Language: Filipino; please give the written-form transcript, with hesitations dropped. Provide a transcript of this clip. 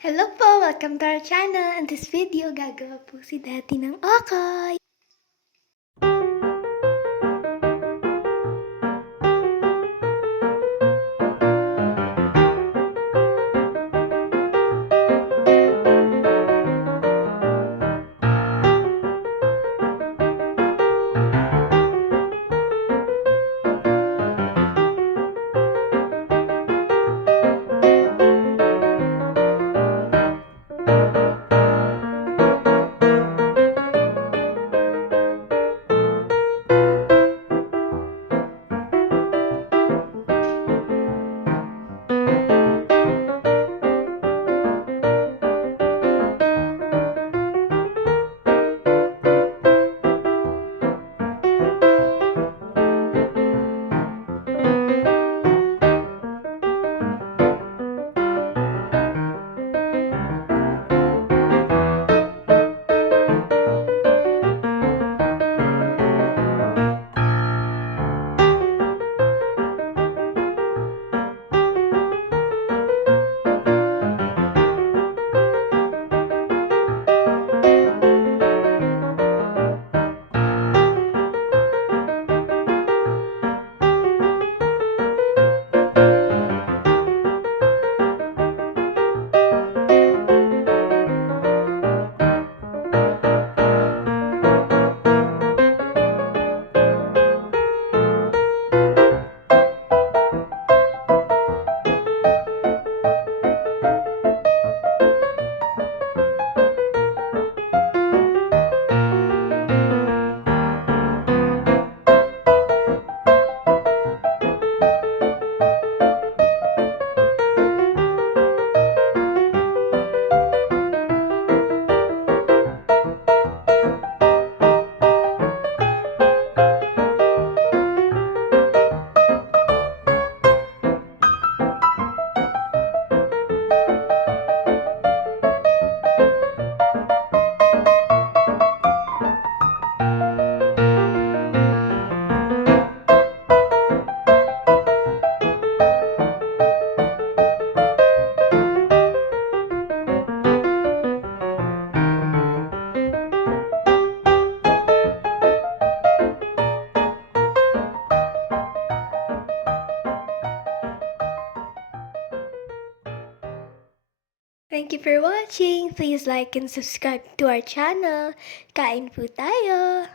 Hello po! Welcome to our channel. In this video, gagawa po si Daddy ng okoy. Thank you for watching. Please like and subscribe to our channel. Kain po tayo!